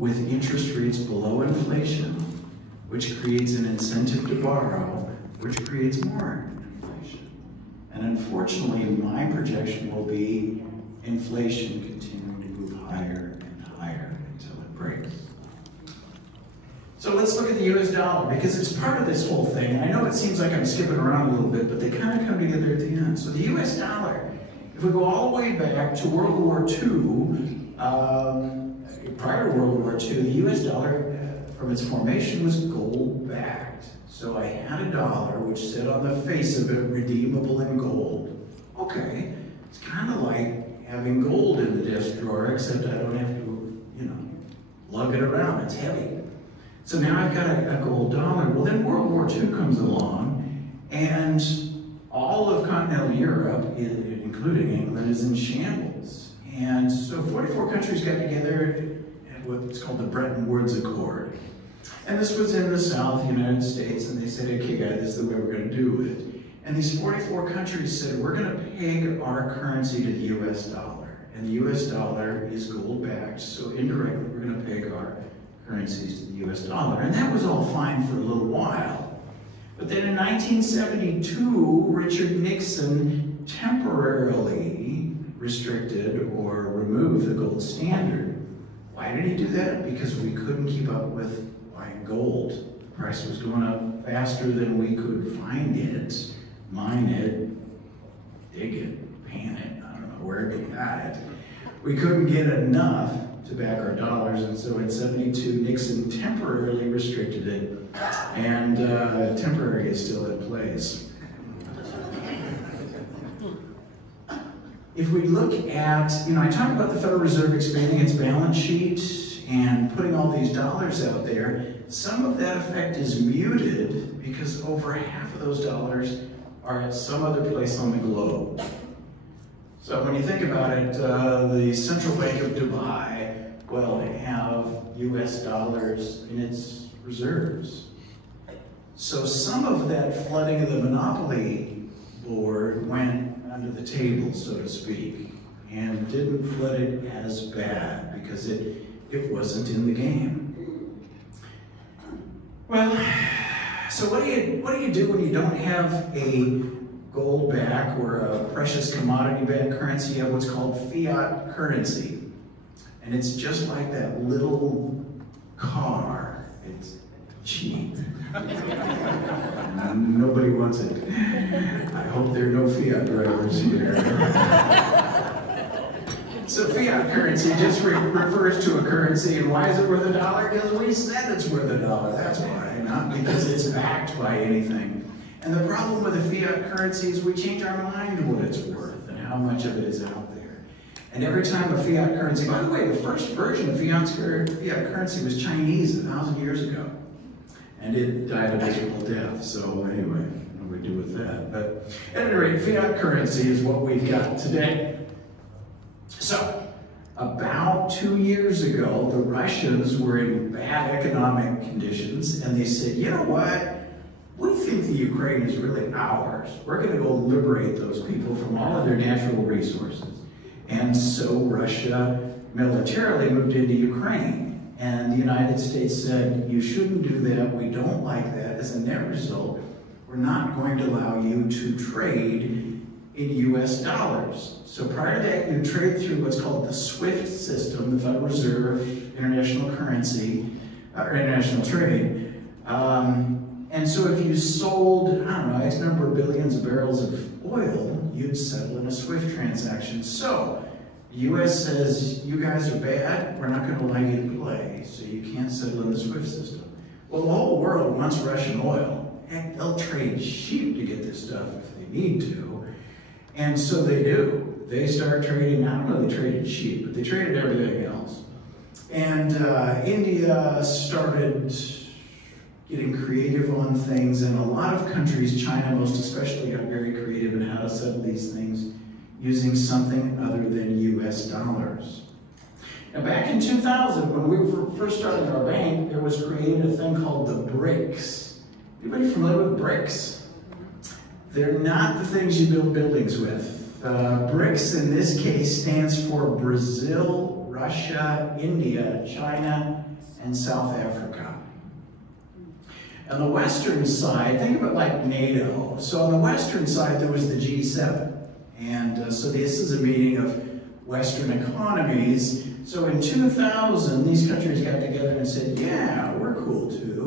with interest rates below inflation, which creates an incentive to borrow, which creates more inflation. And unfortunately, my projection will be inflation continuing to move higher and higher until it breaks. So let's look at the US dollar, because it's part of this whole thing. And I know it seems like I'm skipping around a little bit, but they kind of come together at the end. So the US dollar, if we go all the way back to World War II, prior to World War II, the US dollar, from its formation, was gold-backed. So I had a dollar which said on the face of it, redeemable in gold. Okay, it's kind of like having gold in the desk drawer, except I don't have to, lug it around. It's heavy. So now I've got a gold dollar. Well, then World War II comes along, and all of continental Europe, including England, is in shambles. And so 44 countries got together at what's called the Bretton Woods Accord. And this was in the South United States, and they said, okay, guys, this is the way we're going to do it. And these 44 countries said, we're going to peg our currency to the US dollar. And the US dollar is gold-backed, so indirectly we're going to peg our currencies to the US dollar. And that was all fine for a little while. But then in 1972, Richard Nixon temporarily restricted or removed the gold standard. Why did he do that? Because we couldn't keep up with buying gold. The price was going up faster than we could find it, mine it, dig it, pan it, I don't know where we got it. We couldn't get enough to back our dollars, and so in '72, Nixon temporarily restricted it, and temporary is still in place. If we look at, I talked about the Federal Reserve expanding its balance sheet and putting all these dollars out there. Some of that effect is muted because over half of those dollars are at some other place on the globe. So when you think about it, the Central Bank of Dubai will have US dollars in its reserves. So some of that flooding of the monopoly board went under the table, so to speak, and didn't flood it as bad because it wasn't in the game. Well, so what do you do when you don't have a gold back or a precious commodity back currency? You have what's called fiat currency. And it's just like that little car. It's cheap. Nobody wants it. I hope there are no fiat drivers here. So fiat currency just refers to a currency, and why is it worth $1? Because we said it's worth $1. That's why, not because it's backed by anything. And the problem with the fiat currency is we change our mind to what it's worth and how much of it is out there. And every time a fiat currency, by the way, the first version of fiat currency was Chinese 1,000 years ago. And it died a miserable death. So anyway, what do we do with that? But at any rate, fiat currency is what we've got today. So, about 2 years ago, the Russians were in bad economic conditions, and they said, you know what? We think the Ukraine is really ours. We're going to go liberate those people from all of their natural resources. And so Russia militarily moved into Ukraine. And the United States said, you shouldn't do that. We don't like that. As a net result, we're not going to allow you to trade in US dollars. So prior to that, you trade through what's called the SWIFT system, the Federal Reserve International Currency, or International Trade. And so if you sold, I don't know, X number of billions of barrels of oil, you'd settle in a SWIFT transaction. So the US says, you guys are bad, we're not going to allow you to play, so you can't settle in the SWIFT system. Well, the whole world wants Russian oil. Heck, they'll trade sheep to get this stuff if they need to. And so they do. They start trading, I don't know they traded sheep, but they traded everything else. And India started getting creative on things, and a lot of countries, China most especially, got very creative in how to settle these things using something other than US dollars. Now back in 2000, when we were first starting our bank, there was created a thing called the BRICS. Anybody familiar with BRICS? They're not the things you build buildings with. BRICS in this case stands for Brazil, Russia, India, China, and South Africa. On the western side, think of it like NATO. So on the western side, there was the G7. And so this is a meeting of Western economies. So in 2000, these countries got together and said, yeah, we're cool too.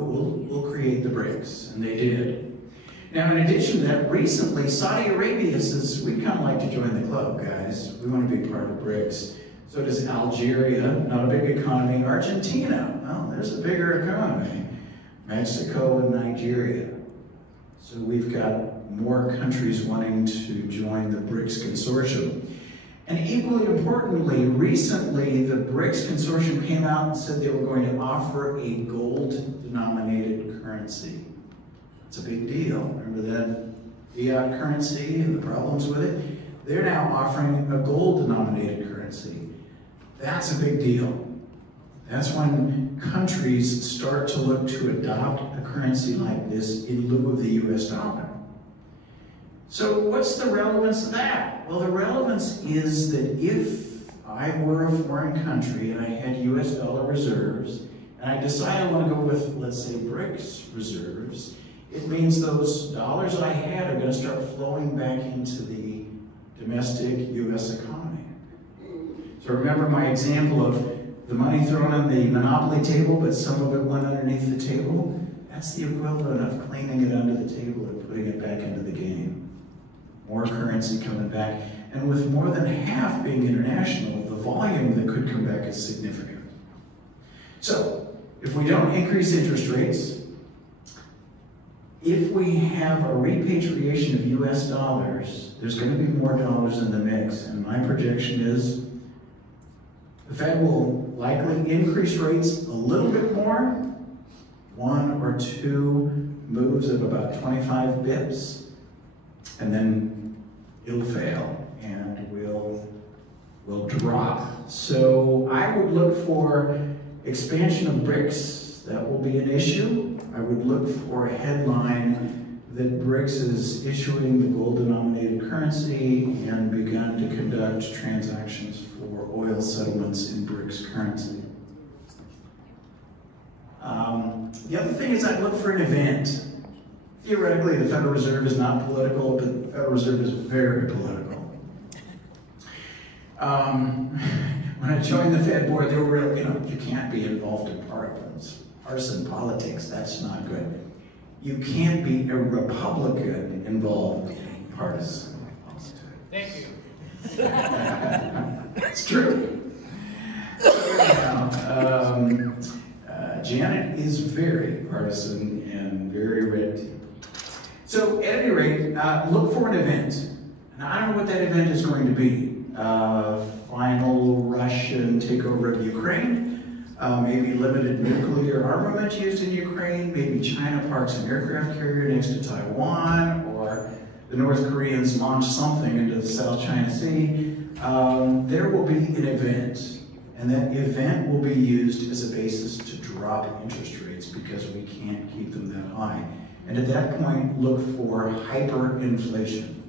We'll create the BRICS. And they did. Now, in addition to that, recently, Saudi Arabia says, we'd kind of like to join the club, guys. We want to be part of BRICS. So does Algeria, not a big economy. Argentina, well, there's a bigger economy. Mexico and Nigeria. So we've got more countries wanting to join the BRICS consortium. And equally importantly, recently the BRICS consortium came out and said they were going to offer a gold-denominated currency. It's a big deal. Remember that fiat currency and the problems with it? They're now offering a gold-denominated currency. That's a big deal. That's when countries start to look to adopt a currency like this in lieu of the US dollar. So what's the relevance of that? Well, the relevance is that if I were a foreign country and I had US dollar reserves, and I decide I want to go with, let's say, BRICS reserves, it means those dollars I had are going to start flowing back into the domestic US economy. So remember my example of the money thrown on the Monopoly table, but some of it went underneath the table? That's the equivalent of cleaning it under the table and putting it back into the game. More currency coming back. And with more than half being international, the volume that could come back is significant. So, if we don't increase interest rates, if we have a repatriation of US dollars, there's going to be more dollars in the mix. And my projection is the Fed will likely increase rates a little bit more, 1 or 2 moves of about 25 bips, and then it'll fail and will drop. So I would look for expansion of BRICS. That will be an issue. I would look for a headline that BRICS is issuing the gold-denominated currency and begun to conduct transactions for oil settlements in BRICS currency. The other thing is I'd look for an event. Theoretically, the Federal Reserve is not political, but the Federal Reserve is very political. When I joined the Fed board, they were real, you can't be involved in partisan politics. That's not good. You can't be a Republican involved in partisan politics. Thank you. It's true. Anyhow, Janet is very partisan and very red team. So at any rate, look for an event. And I don't know what that event is going to be. Final Russian takeover of Ukraine, maybe limited nuclear armament used in Ukraine, maybe China parks an aircraft carrier next to Taiwan, or the North Koreans launch something into the South China Sea. There will be an event, and that event will be used as a basis to drop interest rates because we can't keep them that high. And at that point, look for hyperinflation.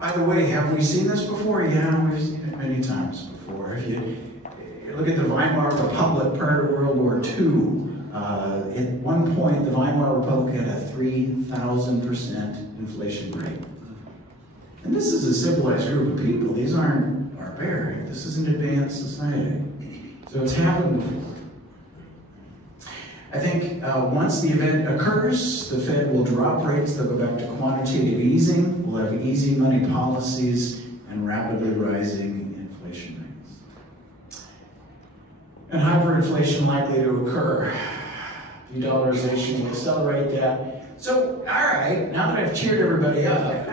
By the way, have we seen this before? Yeah, we've seen it many times before. If you look at the Weimar Republic prior to World War II, at one point, the Weimar Republic had a 3,000% inflation rate. And this is a civilized group of people. These aren't barbaric. This is an advanced society. So it's happened before. I think once the event occurs, the Fed will drop rates. They'll go back to quantitative easing. We'll have easy money policies and rapidly rising inflation rates. And hyperinflation likely to occur. De-dollarization will accelerate that. So, all right, now that I've cheered everybody up,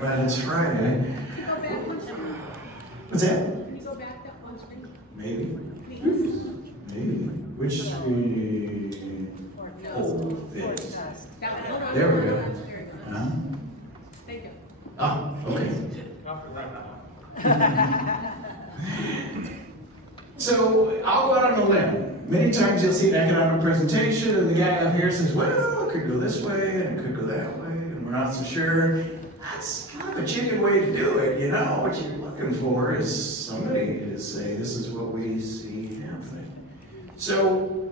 but it's Friday. What's that? Can you go back that one screen? Maybe. Please. Maybe. Which screen? Oh, this. There we go. Huh? Thank you. Ah, okay. So I'll go out on a limb. Many times you'll see an economic presentation and the guy up here says, well, it could go this way and it could go that way and we're not so sure. That's kind of a chicken way to do it, you know, but you looking for is somebody to say, this is what we see happening. So,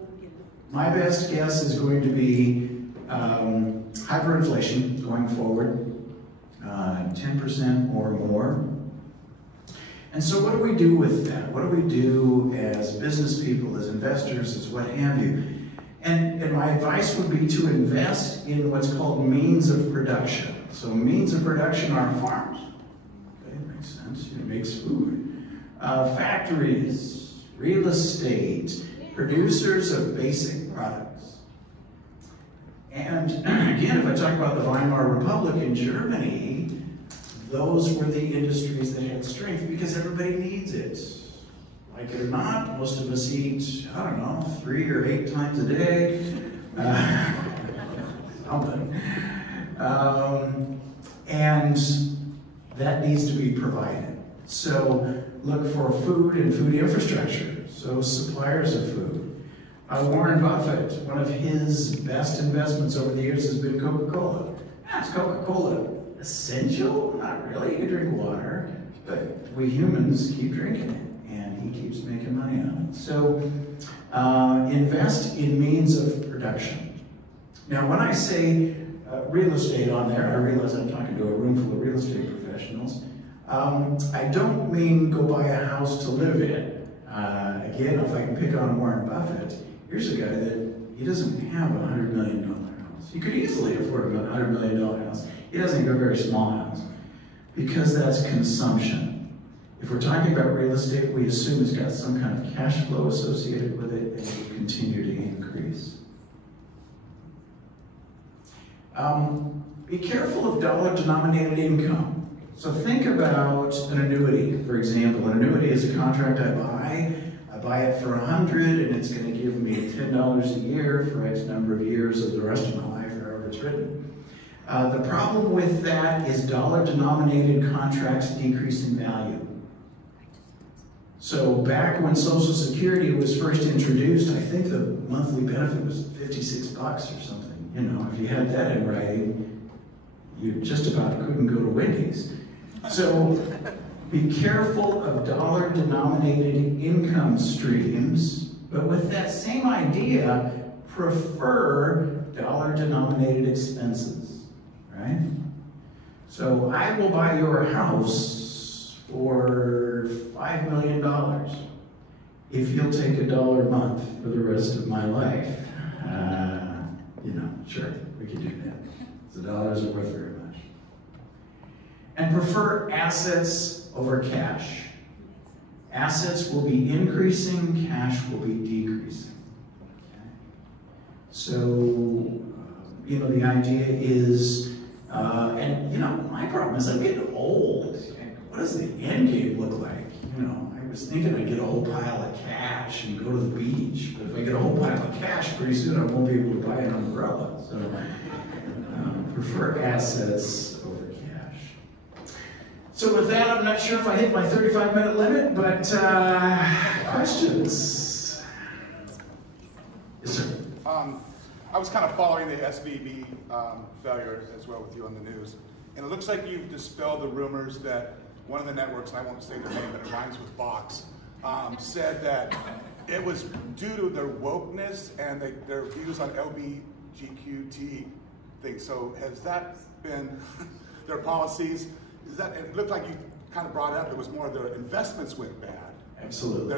my best guess is going to be hyperinflation going forward, 10% or more. And so what do we do with that? What do we do as business people, as investors, as what have you? And my advice would be to invest in what's called means of production. So means of production are farms. Okay, makes sense. It makes food. Factories, real estate, producers of basic products. And again, if I talk about the Weimar Republic in Germany, those were the industries that had strength because everybody needs it. Like it or not, most of us eat, I don't know, 3 or 8 times a day. Something. And that needs to be provided. So look for food and food infrastructure. So suppliers of food. Warren Buffett, one of his best investments over the years has been Coca-Cola. Is Coca-Cola essential? Not really. You can drink water, but we humans keep drinking it, and he keeps making money on it. So invest in means of production. Now, when I say real estate on there, I realize I'm talking to a room full of real estate professionals. I don't mean go buy a house to live in. Again, if I can pick on Warren Buffett, here's a guy that he doesn't have a $100 million house. He could easily afford a $100 million house. He doesn't have a very small house because that's consumption. If we're talking about real estate, we assume it's got some kind of cash flow associated with it and it will continue to increase. Be careful of dollar-denominated income. So think about an annuity, for example. An annuity is a contract I buy it for $100 and it's going to give me $10 a year for X number of years of the rest of my life, however it's written. The problem with that is dollar-denominated contracts decrease in value. So back when Social Security was first introduced, I think the monthly benefit was $56 or something. You know, if you had that in writing, you just about couldn't go to Wendy's. So be careful of dollar-denominated income streams, but with that same idea, prefer dollar-denominated expenses, right? So I will buy your house for $5 million if you'll take $1 a month for the rest of my life. You know, sure, we can do that. The dollars are worth very much. And prefer assets over cash. Assets will be increasing, cash will be decreasing. Okay? So, you know, the idea is, and you know, my problem is I'm getting old. What does the end game look like? You know, I was thinking I'd get a whole pile of cash and go to the beach, but if I get a whole pile of cash, pretty soon I won't be able to buy an umbrella. So, prefer assets over cash. So with that, I'm not sure if I hit my 35-minute limit, but questions? Yes, sir. I was kind of following the SVB failure as well with you on the news, and it looks like you've dispelled the rumors that one of the networks, and I won't say the name, but it rhymes with Box, said that it was due to their wokeness and their views on LGBTQ things. So has that been their policies? Is that, it looked like you kind of brought up it was more their investments went bad. Absolutely.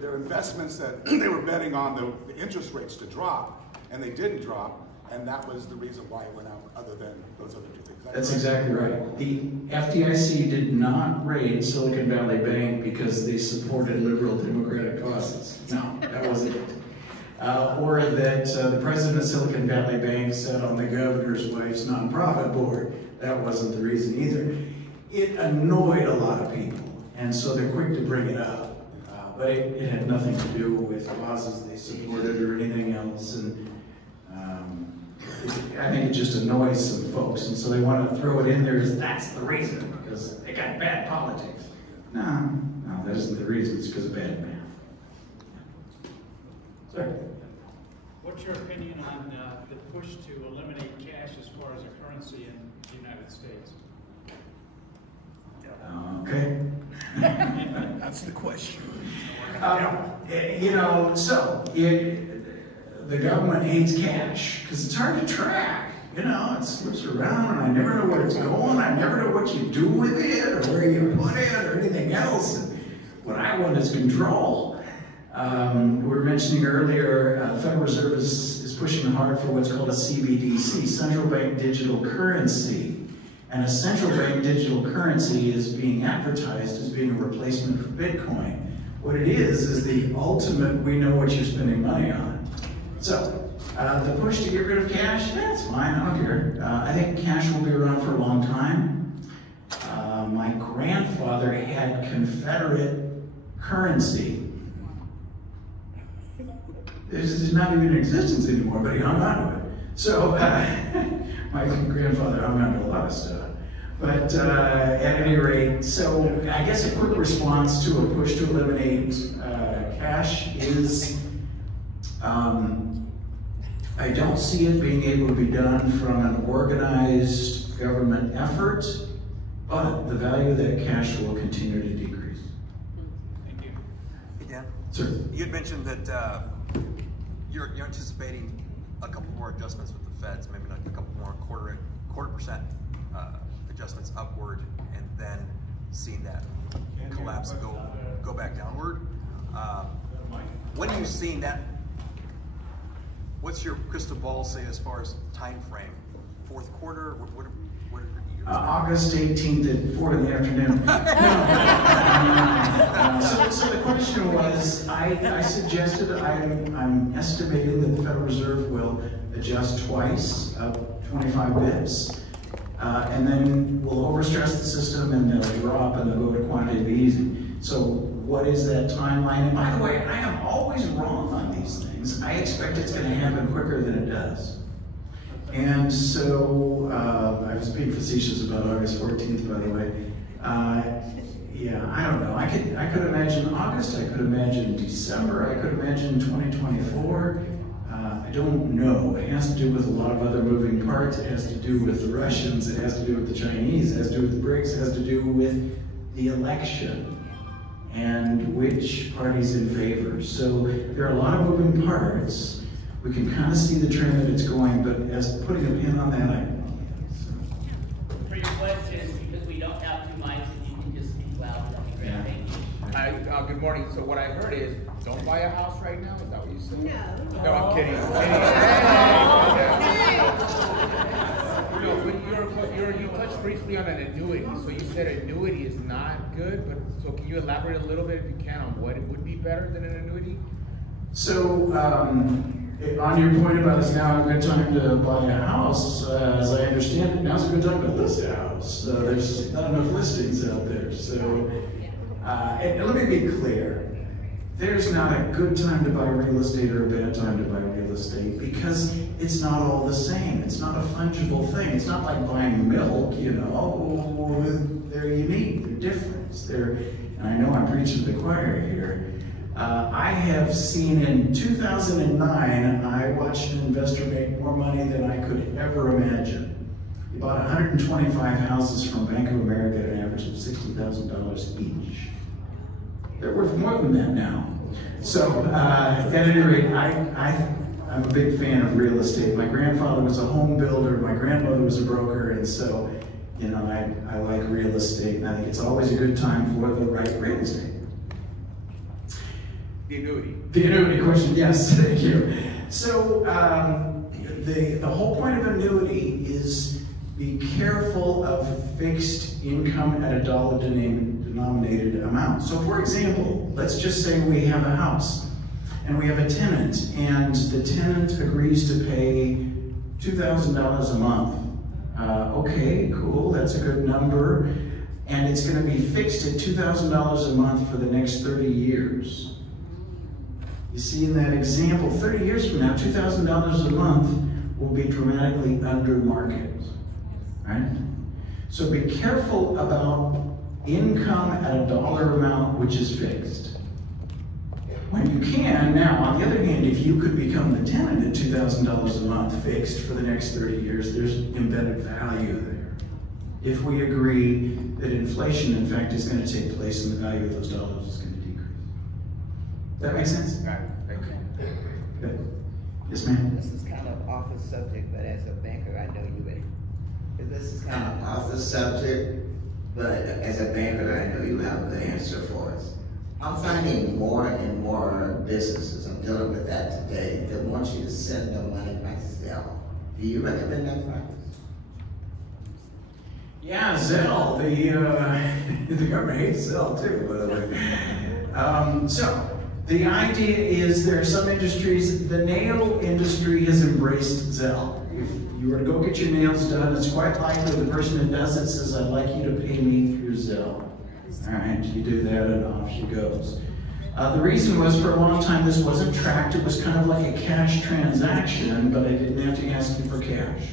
Their investments that they were betting on the interest rates to drop, and they didn't drop, and that was the reason why it went out, other than those other two things. That's exactly right. The FDIC did not raid Silicon Valley Bank because they supported liberal democratic causes. No, that wasn't it. Or that the president of Silicon Valley Bank sat on the governor's wife's nonprofit board. That wasn't the reason either. It annoyed a lot of people, and so they're quick to bring it up. But it had nothing to do with causes they supported or anything else. And I think it just annoys some folks, and so they want to throw it in there as that's the reason, because they got bad politics. No, that isn't the reason. It's because of bad math. Sir? What's your opinion on the push to eliminate cash as far as a currency in the United States? Okay. That's the question. You know, so the government hates cash because it's hard to track. You know, it slips around and I never know where it's going. I never know what you do with it or where you put it or anything else. And what I want is control. We were mentioning earlier, the Federal Reserve is pushing hard for what's called a CBDC, Central Bank Digital Currency. And a central bank digital currency is being advertised as being a replacement for Bitcoin. What it is the ultimate, we know what you're spending money on. So, the push to get rid of cash, that's fine, I don't care. I think cash will be around for a long time. My grandfather had Confederate currency. It's not even in existence anymore, but he hung on to it. So, my grandfather hung on to a lot of stuff. But at any rate, so I guess a quick response to a push to eliminate cash is, I don't see it being able to be done from an organized government effort, but the value of that cash will continue to decrease. Thank you. Hey, Dan. Sir? You had mentioned that you're anticipating a couple more adjustments with the Feds, maybe like a couple more quarter percent adjustments upward, and then seeing that collapse and go back downward. When are you seeing that? What's your crystal ball say as far as time frame? Fourth quarter? What are you August 18th at 4 in the afternoon. So the question was, I suggested I'm estimating that the Federal Reserve will adjust twice, up 25 bips, and then we'll overstress the system and they'll drop and they'll go to quantitative easing. So what is that timeline? And by the way, I am always wrong on these things. I expect it's going to happen quicker than it does. And so, I was being facetious about August 14th, by the way. Yeah, I don't know. I could imagine August, I could imagine December, I could imagine 2024. I don't know. It has to do with a lot of other moving parts. It has to do with the Russians, it has to do with the Chinese, it has to do with the BRICS, it has to do with the election and which party's in favor. So there are a lot of moving parts. We can kind of see the trend that it's going, but as putting a pin on that, I can't. For your questions, because we don't have two mics, if you can just speak loud, that'd be great. Thank you. Good morning. So what I heard is, don't buy a house right now. Is that what you said? No. No, I'm kidding. But you touched briefly on an annuity. So you said annuity is not good, but so can you elaborate a little bit, if you can, on what it would be better than an annuity? So, on your point about it's now a good time to buy a house, as I understand it, now's a good time to list a house. There's not enough listings out there. So, and let me be clear. There's not a good time to buy real estate or a bad time to buy real estate because it's not all the same. It's not a fungible thing. It's not like buying milk, you know. They're unique, they're different. And I know I'm preaching to the choir here. I have seen in 2009, I watched an investor make more money than I could ever imagine. He bought 125 houses from Bank of America at an average of $60,000 each. They're worth more than that now. So, at any rate, I'm a big fan of real estate. My grandfather was a home builder, my grandmother was a broker, and so, you know, I like real estate, and I think it's always a good time for the right real estate. The annuity. The annuity question, yes, thank you. So, the whole point of annuity is be careful of fixed income at a dollar-denominated amount. So, for example, let's just say we have a house and we have a tenant, and the tenant agrees to pay $2,000 a month. Okay, cool, that's a good number, and it's going to be fixed at $2,000 a month for the next 30 years. You see in that example, 30 years from now, $2,000 a month will be dramatically under market, right? So be careful about income at a dollar amount which is fixed. When you can, now, on the other hand, if you could become the tenant at $2,000 a month fixed for the next 30 years, there's embedded value there. If we agree that inflation, in fact, is going to take place and the value of those dollars is going to decrease. Does that make sense? Right, thank you. Good. Yes, ma'am? This is kind of off the subject, but as a banker, I know you would. This is kind of off the subject, but as a banker, I know you have the answer for us. I'm finding more and more businesses, I'm dealing with that today, that want you to send them money by Zelle. Do you recommend that practice? Yeah, Zelle. The government hates Zelle too, by the way. So the idea is there are some industries. The nail industry has embraced Zelle. If you were to go get your nails done, it's quite likely the person that does it says, "I'd like you to pay me through Zelle." All right, you do that, and off she goes. The reason was for a long time this wasn't tracked. It was kind of like a cash transaction, but I didn't have to ask you for cash.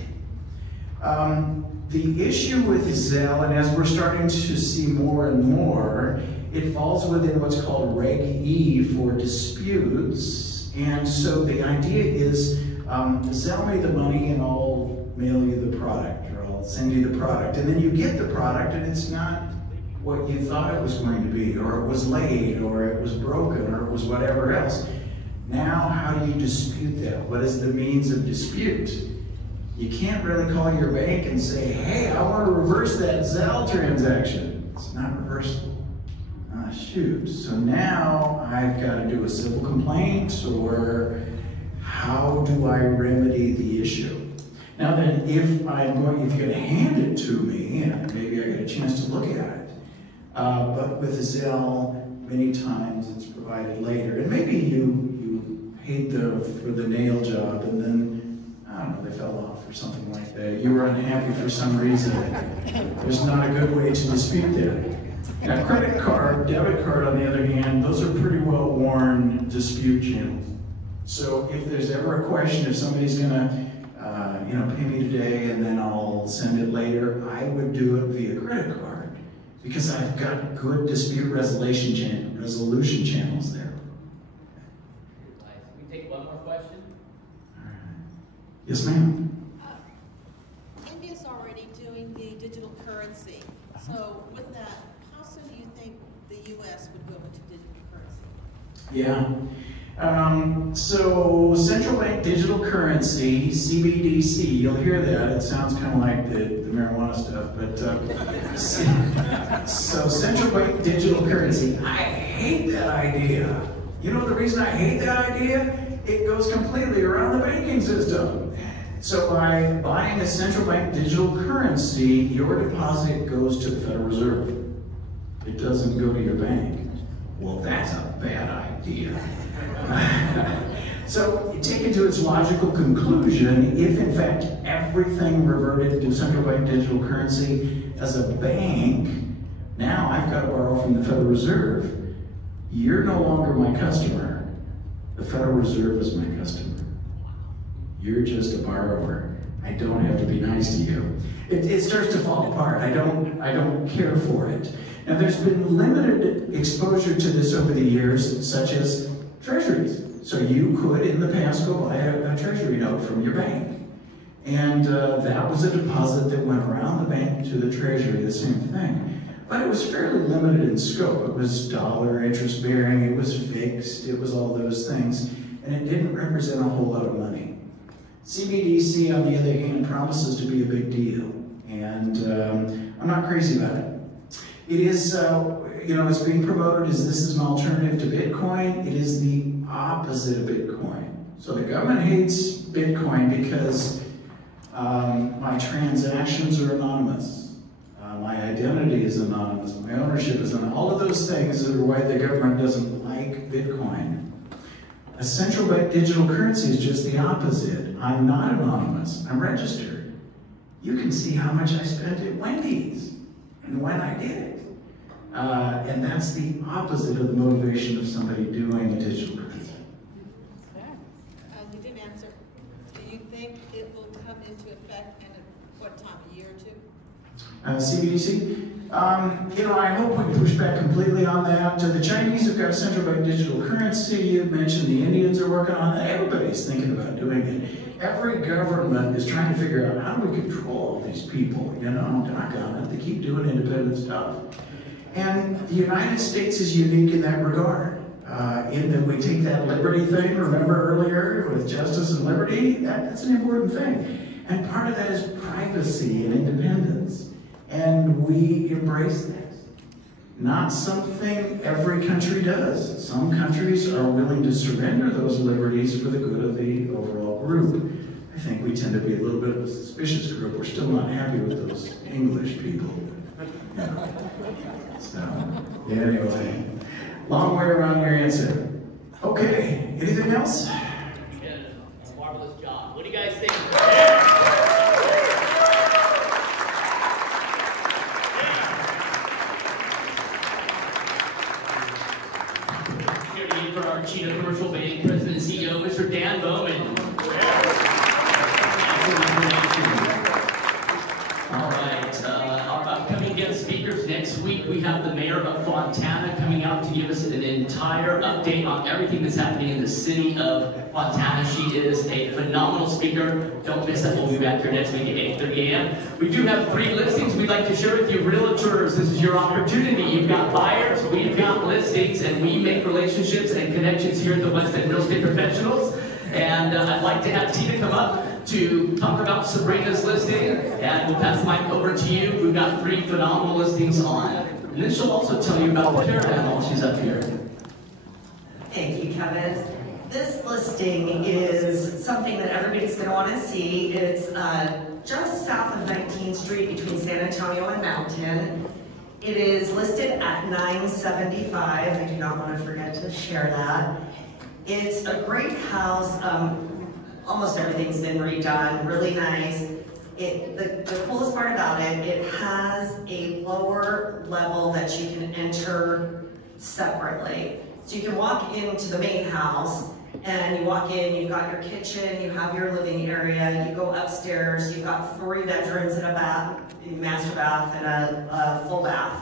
The issue with Zelle, and as we're starting to see more and more, it falls within what's called Reg E for disputes. And so the idea is, Zelle me the money and I'll mail you the product, or I'll send you the product. And then you get the product and it's not what you thought it was going to be, or it was late, or it was broken, or it was whatever else. Now, how do you dispute that? What is the means of dispute? You can't really call your bank and say, "Hey, I want to reverse that Zelle transaction." It's not reversible. Ah, shoot. So now I've got to do a civil complaint, or how do I remedy the issue? Now then, if you're going to hand it to me, and maybe I get a chance to look at it, but with Zelle, many times it's provided later. And maybe you paid for the nail job, and then, I don't know, they fell off or something like that. You were unhappy for some reason. There's not a good way to dispute that. Now, credit card, debit card, on the other hand, those are pretty well-worn dispute channels. So if there's ever a question, if somebody's gonna pay me today and then I'll send it later, I would do it via credit card because I've got good dispute resolution channels there. We take one more question. All right. Yes, ma'am. India's already doing the digital currency. So with that, how soon do you think the U.S. would go into digital currency? Yeah. So central bank digital currency, CBDC, you'll hear that. It sounds kind of like the marijuana stuff, but so central bank digital currency. I hate that idea. You know the reason I hate that idea? It goes completely around the banking system. So by buying a central bank digital currency, your deposit goes to the Federal Reserve. It doesn't go to your bank. Well, that's a bad idea. So you take it to its logical conclusion, if in fact everything reverted to central bank digital currency as a bank, now I've got to borrow from the Federal Reserve. You're no longer my customer. The Federal Reserve is my customer. You're just a borrower. I don't have to be nice to you. It starts to fall apart. I don't care for it. Now there's been limited exposure to this over the years, such as treasuries. So you could, in the past, go buy a treasury note from your bank. And that was a deposit that went around the bank to the treasury, the same thing. But it was fairly limited in scope. It was dollar interest bearing, it was fixed, it was all those things. And it didn't represent a whole lot of money. CBDC, on the other hand, promises to be a big deal. And I'm not crazy about it. It is, it's being promoted as this is an alternative to Bitcoin. It is the opposite of Bitcoin. So the government hates Bitcoin because my transactions are anonymous. My identity is anonymous. My ownership is anonymous. All of those things are why the government doesn't like Bitcoin. A central bank digital currency is just the opposite. I'm not anonymous. I'm registered. You can see how much I spent at Wendy's and when I did it. And that's the opposite of the motivation of somebody doing a digital currency. You didn't answer. Do you think it will come into effect in what time, a year or two? CBDC? You know, I hope we push back completely on that. The Chinese have got a central bank digital currency. You mentioned the Indians are working on that. Everybody's thinking about doing it. Every government is trying to figure out how do we control these people, you know? Doggone it, they keep doing independent stuff. And the United States is unique in that regard. In that we take that liberty thing, remember earlier, with justice and liberty, that's an important thing. And part of that is privacy and independence. And we embrace that. Not something every country does. Some countries are willing to surrender those liberties for the good of the overall group. I think we tend to be a little bit of a suspicious group. We're still not happy with those English people. So, anyway, long way around your answer. Okay, anything else? Yeah, a marvelous job. What do you guys think? Here to you for our Chino Commercial Bank President and CEO, Mr. Dan Bowman. All right, our upcoming guest speakers next week, we have the mayor of Fontana coming out to give us an entire update on everything that's happening in the city of Fontana. She is a phenomenal speaker. Don't miss that. We'll be back here next week at 8:30 a.m. We do have 3 listings we'd like to share with you. Realtors, this is your opportunity. You've got buyers, we've got listings, and we make relationships and connections here at the West End Real Estate Professionals. And I'd like to have Tina come up to talk about Sabrina's listing, and we'll pass the mic over to you. We've got 3 phenomenal listings on, and then she'll also tell you about the caravan while she's up here. Thank you, Kevin. This listing is something that everybody's going to want to see. It's just south of 19th Street between San Antonio and Mountain. It is listed at $975. I do not want to forget to share that. It's a great house. Almost everything's been redone, really nice. The coolest part about it, it has a lower level that you can enter separately. So you can walk into the main house, and you walk in, you've got your kitchen, you have your living area, you go upstairs, you've got 3 bedrooms and a bath, a master bath and a full bath.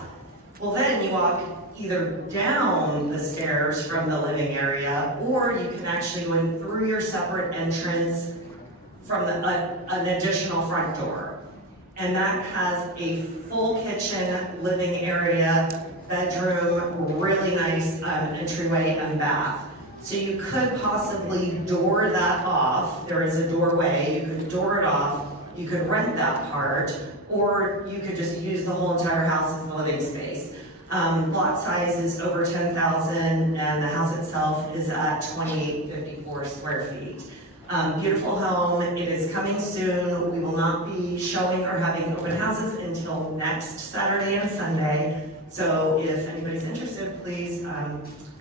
Well, then you walk either down the stairs from the living area, or you can actually go in through your separate entrance from an additional front door. And that has a full kitchen, living area, bedroom, really nice entryway and bath. So you could possibly door that off. There is a doorway, you could door it off, you could rent that part, or you could just use the whole entire house as a living space. Lot size is over 10,000, and the house itself is at 2,854 square feet. Beautiful home. It is coming soon. We will not be showing or having open houses until next Saturday and Sunday. So if anybody's interested, please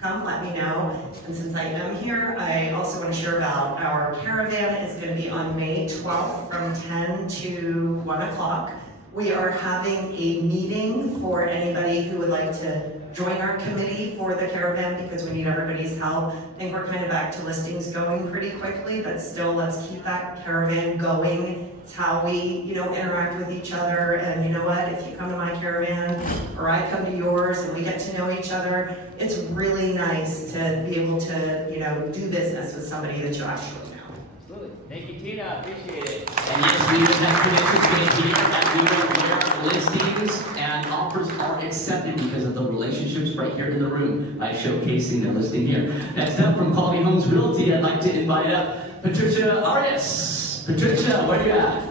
come, let me know. And since I am here, I also want to share about our caravan. It's going to be on May 12th from 10 to 1 o'clock. We are having a meeting for anybody who would like to join our committee for the caravan, because we need everybody's help. I think we're kind of back to listings going pretty quickly, but still, let's keep that caravan going. It's how we, interact with each other. And you know what? If you come to my caravan or I come to yours and we get to know each other, it's really nice to be able to, do business with somebody that you actually know. Absolutely. Thank you, Tina. Appreciate it. And yes, we will have credentials here at where listings and offers are accepted because of the relationships right here in the room by showcasing the listing here. Next up from Quality Homes Realty, I'd like to invite up Patricia Arias. Patricia, where you at?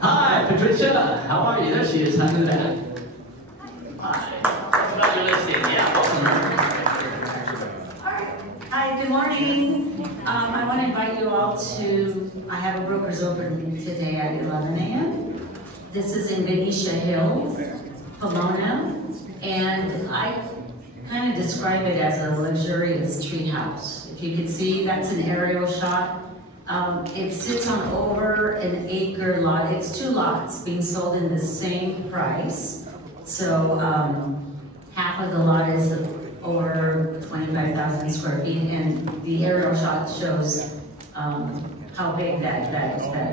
Hi, Patricia. How are you? There she is. Hi to that. Hi. Talk about your listing. Yeah, welcome. Hi, good morning. I want to invite you all to, I have a broker's open today at 11 a.m. This is in Venetia Hills, Pomona, and I kind of describe it as a luxurious tree house. If you can see, that's an aerial shot. It sits on over an acre lot. It's 2 lots being sold in the same price. So half of the lot is over 25,000 square feet, and the aerial shot shows how big that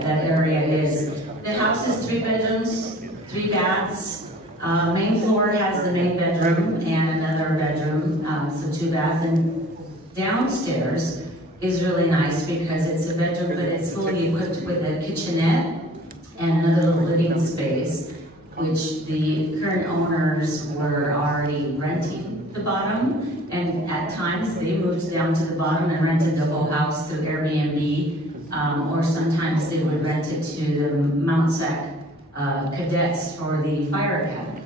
area is. The house is 3 bedrooms, 3 baths, Main floor has the main bedroom and another bedroom, so 2 baths. And downstairs is really nice because it's a bedroom, but it's fully equipped with a kitchenette and another little living space, which the current owners were already renting the bottom, and at times they moved down to the bottom and rented the whole house through Airbnb, or sometimes they would rent it to the Mount Sac cadets for the fire academy.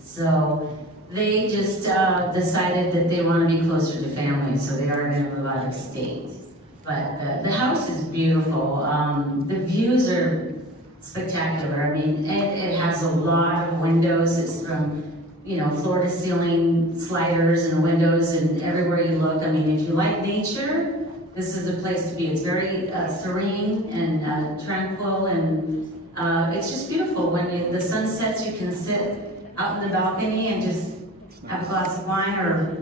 So they just decided that they want to be closer to family, so they are going to move out of state. But the house is beautiful. The views are spectacular. I mean, it has a lot of windows. It's from, you know, floor to ceiling sliders and windows and everywhere you look. I mean, if you like nature, this is a place to be. It's very serene and tranquil, and it's just beautiful. When the sun sets, you can sit out in the balcony and just have a glass of wine or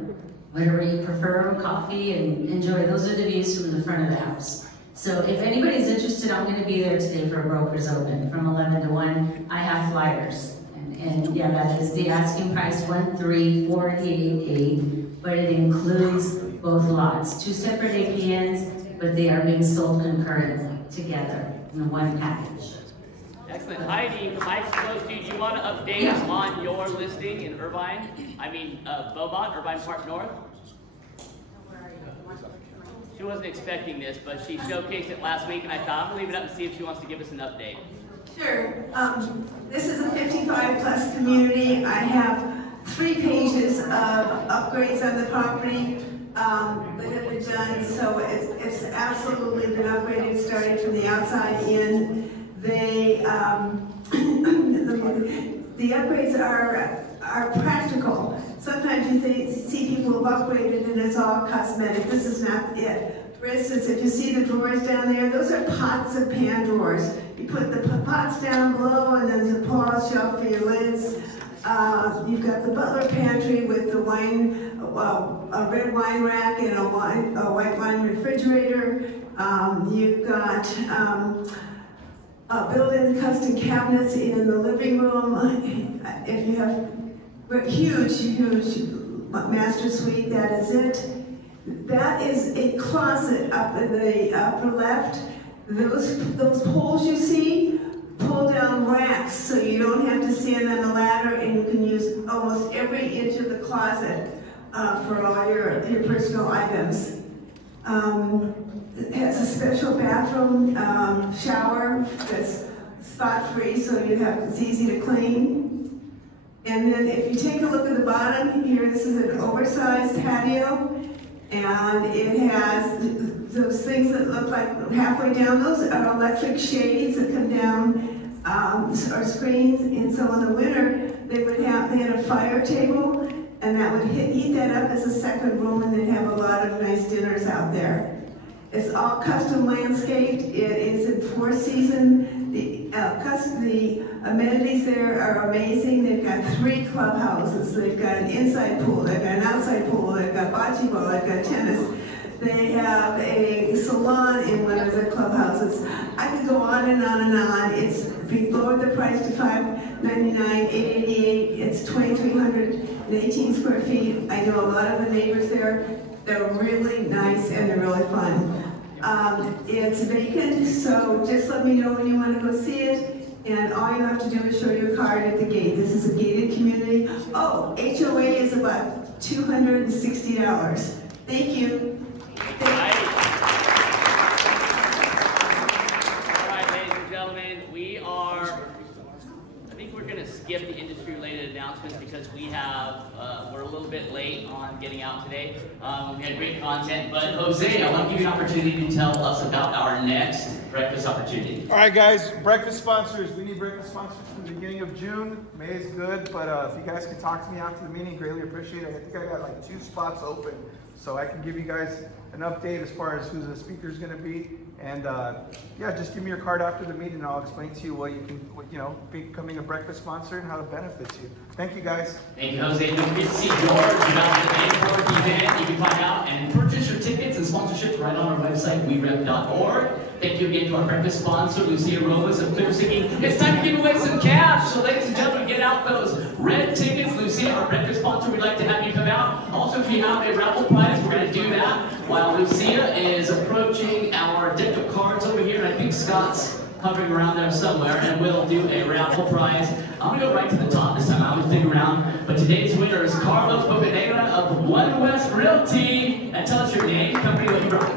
whatever you prefer, coffee, and enjoy. Those are the views from the front of the house. So if anybody's interested, I'm going to be there today for a broker's open from 11 to 1. I have flyers. And yeah, that is the asking price, $13,488, but it includes both lots. 2 separate APNs, but they are being sold concurrently together in one package. Excellent. Heidi, mic's close to you. Do you want to update us on your listing in Irvine? I mean, Beaumont, Irvine Park North? She wasn't expecting this, but she showcased it last week, and I thought I'm going to leave it up and see if she wants to give us an update. Sure. This is a 55-plus community. I have 3 pages of upgrades on the property that have been done, so it's absolutely been upgraded, starting from the outside in. They, the upgrades are practical. Sometimes you see people who have upgraded and it's all cosmetic. This is not it. For instance, if you see the drawers down there, those are pots and pan drawers. You put the pots down below and then the pull-out shelf for your lids. You've got the butler pantry with the wine, a red wine rack and a white wine refrigerator. You've got built-in custom cabinets in the living room. If you have huge master suite, that is it. That is a closet up in the upper left. Those poles you see pull down racks, so you don't have to stand on the ladder, and you can use almost every inch of the closet for all your personal items. It has a special bathroom shower that's spot-free, so it's easy to clean. And then if you take a look at the bottom here, this is an oversized patio, and it has those things that look like halfway down. Those are electric shades that come down, or screens. And so in the winter, they had a fire table, and that would heat that up as a second room, and they'd have a lot of nice dinners out there. It's all custom landscaped. It is in 4-season. The amenities there are amazing. They've got 3 clubhouses. They've got an inside pool. They've got an outside pool. They've got bocce ball. They've got tennis. They have a salon in one of the clubhouses. I could go on and on and on. We lowered the price to $599, $888. It's 2,318 square feet. I know a lot of the neighbors there. They're really nice and they're really fun. It's vacant, so just let me know when you want to go see it. And all you have to do is show your card at the gate. This is a gated community. Oh, HOA is about $260. Thank you. All right, ladies and gentlemen, I think we're going to skip the industry-related announcements because we're a little bit late on getting out today. We had great content, but Jose, I want to give you an opportunity to tell us about our next breakfast opportunity. All right, guys, breakfast sponsors. We need breakfast sponsors from the beginning of June. May is good, but if you guys can talk to me after the meeting, greatly appreciate it. I think I got like 2 spots open, so I can give you guys an update as far as who the speaker is going to be. And yeah, just give me your card after the meeting, and I'll explain to you what you can, becoming a breakfast sponsor and how it benefits you. Thank you, guys. Thank you, Jose. Don't forget to see George about the name for the event. You can find out and purchase your tickets and sponsorships right on our website, werep.org. Thank you again to our breakfast sponsor, Lucia Robles of Clear Singing. It's time to give away some cash. So ladies and gentlemen, get out those red tickets. Lucia, our breakfast sponsor, we'd like to have you come out. Also, if you have a raffle prize, we're going to do that while Lucia is approaching our deck of cards over here. And I think Scott's hovering around there somewhere, and we'll do a raffle prize. I'm going to go right to the top this time. I always dig around. But today's winner is Carlos Bowman of One West Realty. And tell us your name, company, what you brought.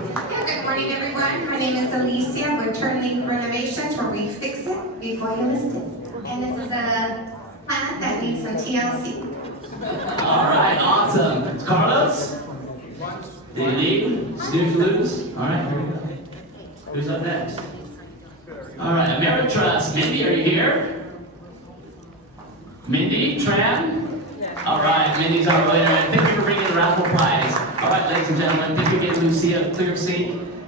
Good morning, everyone. My name is Alicia with Turning Renovations, where we fix it before you list it. And this is a plant that needs some TLC. All right, awesome. Carlos? Did you lead? Snooze, lose? All right, here we go. Who's up next? All right, Ameritrust. Mindy, are you here? Mindy, Tran? All right, Mindy's our winner. And thank you for bringing the raffle prize. All right, ladies and gentlemen, thank you again, Lucia of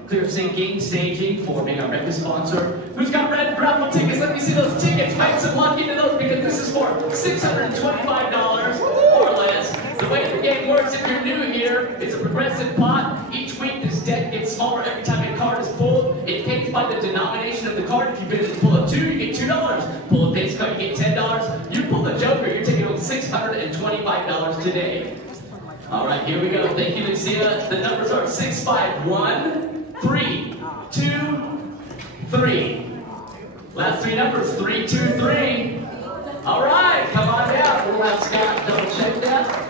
Clear Sinking Staging for being our breakfast sponsor. Who's got red raffle tickets? Let me see those tickets. Find some luck into those because this is for $625 or less. The way the game works, if you're new here, it's a progressive pot. Each week this deck gets smaller every time a card is pulled. It pays by the denomination of the card. If you pull a 2, you get $2. Pull a face card, you get $10. You pull the Joker, you're taking home $625 today. All right, here we go. Thank you, Lucia. The numbers are 6, 5, 1, 3, 2, 3. Last 3 numbers, 3, 2, 3. All right, come on down. We'll have Scott double check that.